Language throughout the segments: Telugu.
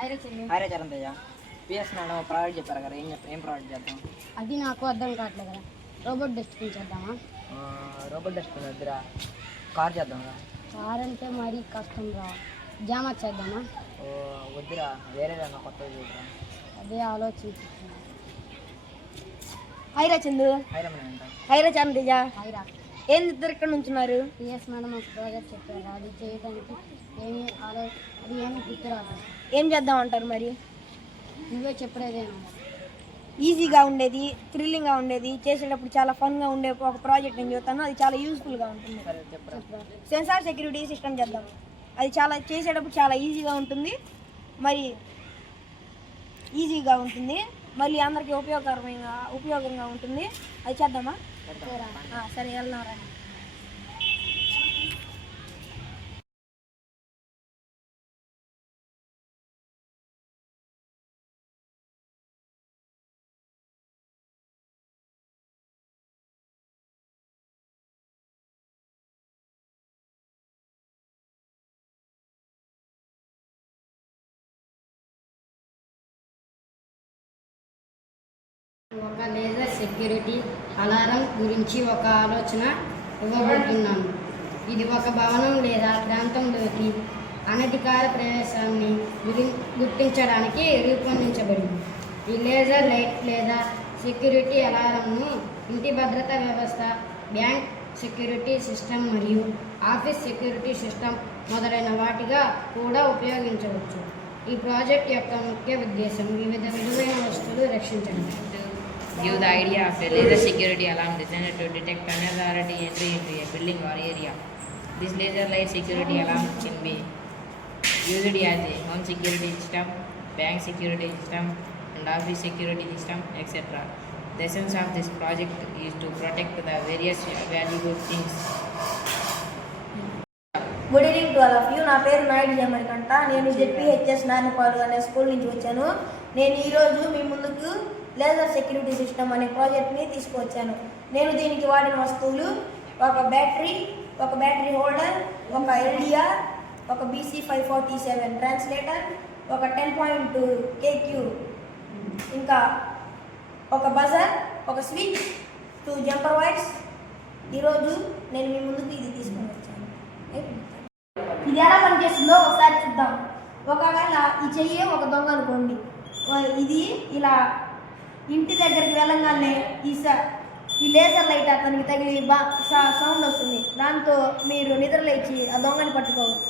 హైరే Charan Teja. PS madam project చెప్పారు కదా, ఏం ప్రాజెక్ట్ చేద్దాం? అది నాకు అర్థం కావట్లేదు కదా. రోబోట్ డస్ట్బిన్ చేద్దామా? రోబోట్ డస్ట్బిన్ వద్దురా, కార్ చేద్దాం రా. కార్ అంటే మరీ కష్టం రా. జామా చేద్దామా? వద్దురా, వేరేదన్నా కొత్తది చూద్దాం. అదే ఆలోచించుతున్నా. హైరా చందు. హైరా మేడం అంట. హైరా చరణ్ తేజ. హైరా. ఏం ఇద్దరు ఇక్కడ నుంచున్నారు? పిఎస్ మేడం ఒక ప్రాజెక్ట్ చెప్పారు, అది చేయడానికి ఏమి గుర్తురాదు. ఏం చేద్దాం అంటారు మరి? నువ్వే చెప్పలేదేమో. ఈజీగా ఉండేది, థ్రిల్లింగ్గా ఉండేది, చేసేటప్పుడు చాలా ఫన్గా ఉండే ఒక ప్రాజెక్ట్ నేను చెప్తాను. అది చాలా యూస్ఫుల్గా ఉంటుంది. సెన్సార్ సెక్యూరిటీ సిస్టమ్ చేద్దాం. అది చాలా చేసేటప్పుడు చాలా ఈజీగా ఉంటుంది, మరి ఈజీగా ఉంటుంది, మళ్ళీ అందరికీ ఉపయోగంగా ఉంటుంది. అది చేద్దామా? సరే వెళ్దాం రండి. ఒక లేజర్ సెక్యూరిటీ అలారం గురించి ఒక ఆలోచన ఇవ్వబోతున్నాను. ఇది ఒక భవనం లేదా ప్రాంతంలోకి అనధికార ప్రవేశాన్ని గుర్తించడానికి రూపొందించబడింది. ఈ లేజర్ లైట్ లేదా సెక్యూరిటీ అలారంను ఇంటి భద్రతా వ్యవస్థ, బ్యాంక్ సెక్యూరిటీ సిస్టమ్ మరియు ఆఫీస్ సెక్యూరిటీ సిస్టమ్ మొదలైన వాటిగా కూడా ఉపయోగించవచ్చు. ఈ ప్రాజెక్ట్ యొక్క ముఖ్య ఉద్దేశం వివిధ విలువైన వస్తువులు రక్షించడం. Give the idea of a laser security alarm designed to detect unauthority entry into a building or area. This laser light security alarm can be used as a home security system, bank security system, and office security system, etc. The essence of this project is to protect the various valuable things. Good evening to all of you. నా పేరు నాయుడు జమరికంట. నేను జెడ్పీహెచ్ఎస్ నానిపాడు అనే స్కూల్ నుంచి వచ్చాను. నేను ఈరోజు మీ ముందుకు లేజర్ సెక్యూరిటీ సిస్టమ్ అనే ప్రాజెక్ట్ని తీసుకువచ్చాను. నేను దీనికి వాడిన వస్తువులు ఒక బ్యాటరీ హోల్డర్, ఒక ఎల్డిఆర్, ఒక BC547 ట్రాన్స్లేటర్, ఒక 10.2 KQ, ఇంకా ఒక బజర్, ఒక స్విచ్, 2 జంపర్ వైర్స్. ఈరోజు నేను మీ ముందుకు ఇది తీసుకొని వచ్చాను. ఇది ఎలా పనిచేస్తుందో ఒకసారి చూద్దాం. ఒకవేళ ఈ చెయ్యి ఒక దొంగ అనుకోండి, ఇది ఇలా ఇంటి దగ్గరికి వెళ్ళగానే ఈ లేజర్ లైట్ అతనికి తగిలి సౌండ్ వస్తుంది. దాంతో మీరు నిద్రలేచి ఆ దొంగని పట్టుకోవచ్చు.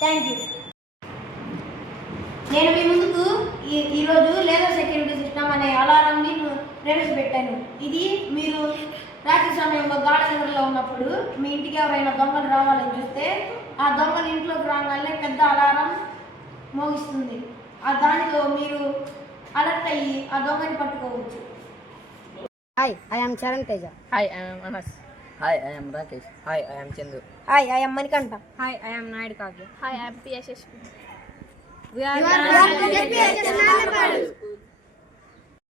Thank you. నేను మీ ముందుకు ఈరోజు లేజర్ సెక్యూరిటీ సిస్టమ్ అనే అలారంని ప్రవేశపెట్టాను. ఇది మీరు రాత్రి సమయంలో గాఢ నిద్రలో ఉన్నప్పుడు మీ ఇంటికి ఎవరైనా దొంగలు రావాలని చూస్తే ఆ దొంగలు ఇంట్లోకి రాగానే పెద్ద అలారం మోగిస్తుంది. దానితో మీరు అలర్ట్ అయ్యి ఆ దొంగని పట్టుకోవచ్చు. Hi, I am Charan Teja. Hi, I am Anas. Hi, I am Rakesh. Hi, I am Chandu. Hi, I am Manikanta. Hi, I am Naidu Kavya. We are